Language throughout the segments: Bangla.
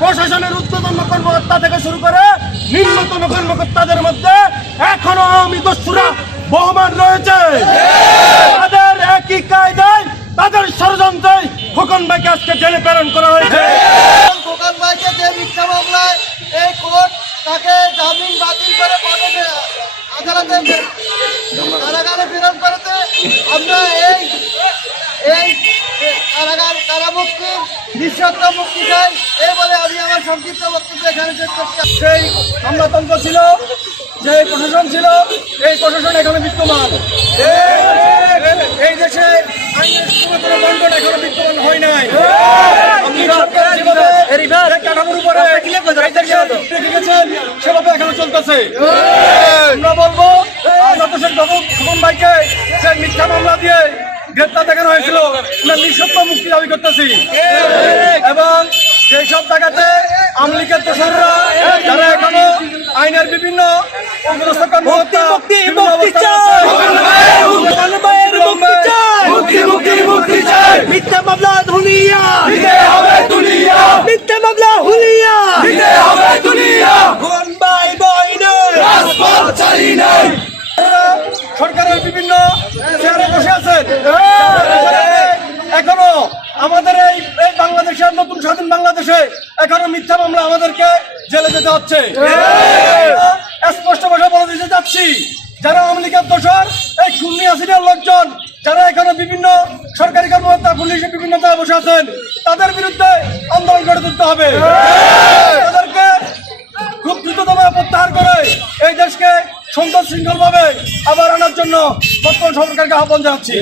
প্রশাসনের উচ্চতম কর্মকর্তা থেকে শুরু করে নিম্নতম কর্মকর্তাদের মধ্যে এখনও আওয়ামী দস্যুরা বহমান রয়েছে। তাদের একই কায়দায় তাদের ষড়যন্ত্রে খোকন ভাইকে আজকে জেলে প্রেরণ করা হয়েছে। দোকান ভাইকে যে মিথ্যা মামলায় এই কোর্ট তাকে জামিন বাতিল করে আদালতে কারাগারে প্রেরণ করেছে। আমরা এই এই কারাগার কারামুক্তি নিঃশর্ত মুক্তি চাই এই বলে আমি আমার সংক্ষিপ্ত বক্তব্য এখানে শেষ করছি। সেই আমলাতন্ত্র ছিল যে প্রশাসন ছিল, এই প্রশাসন এখনও বিদ্যমান। এই দেশে এখনও চলতেছে। দিয়ে দেখানো হয়েছিল, আমরা মুক্তি দাবি করতেছি। এবং সেই সব জায়গাতে আমলিকের দোসররা যারা এখনও উপরস্থ কর্মকর্তা বিভিন্ন অবস্থান- মিথ্যা মামলা হুলিয়া দিতে হবে দুনিয়া মিথ্যা মামলা হুলিয়া। দিতে হবে দুনিয়া কোন বাই বইনে রাজপথ চালি নাই। সরকারের বিভিন্ন চেয়ারে বসে আছেন এখনও আমাদের এই এই বাংলাদেশের নতুন স্বাধীন বাংলাদেশে এখনও মিথ্যা মামলা আমাদেরকে জেলে যেতে হচ্ছে। স্পষ্ট ভাষা বলে দিতে যাচ্ছি, যারা আওয়ামী লীগের দোষর, এই খুলনি আসিনের লোকজন, যারা এখানে বিভিন্ন সরকারি কর্মকর্তা পুলিশের বিভিন্ন জায়গায় বসে আছেন, তাদের বিরুদ্ধে আন্দোলন গড়ে তুলতে হবে। তাদেরকে খুব দ্রুততম প্রত্যাহার করে এই দেশকে সুন্দর শৃঙ্খল ভাবে আবার আনার জন্য বর্তমান সরকারকে আহ্বান জানাচ্ছি।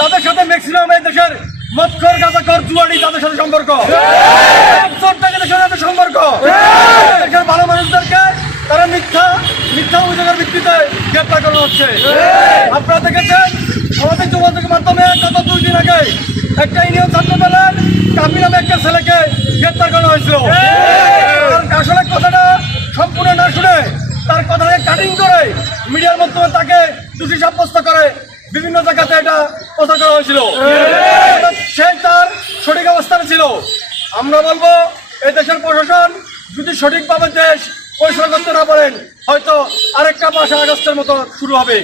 তাদের সাথে ম্যাক্সিমাম এই দেশের মৎকর গাজাকর জুয়ারি তাদের সাথে সম্পর্ক। সম্পর্ক দেশের ভালো মানুষদেরকে তারা মিথ্যা মিথ্যা অভিযোগের ভিত্তিতে গ্রেপ্তার করা হচ্ছে আপনারা দেখেছেন? সামাজিক যোগাযোগের মাধ্যমে গত দুই দিন আগে একটা ইউনিয়ন ছাত্র দলের কামি নামে একটা ছেলেকে গ্রেপ্তার করা হয়েছিল। আসলে কথাটা সম্পূর্ণ না শুনে তার কথাকে কাটিং করে মিডিয়ার মাধ্যমে তাকে দোষী সাব্যস্ত করে বিভিন্ন জায়গাতে এটা প্রচার করা হয়েছিল। সে তার সঠিক অবস্থানে ছিল। আমরা বলব এই দেশের প্রশাসন যদি সঠিকভাবে দেশ পরিচালনা করতে না পারেন হয়তো আরেকটা মাসে আগস্টের মতো শুরু হবে।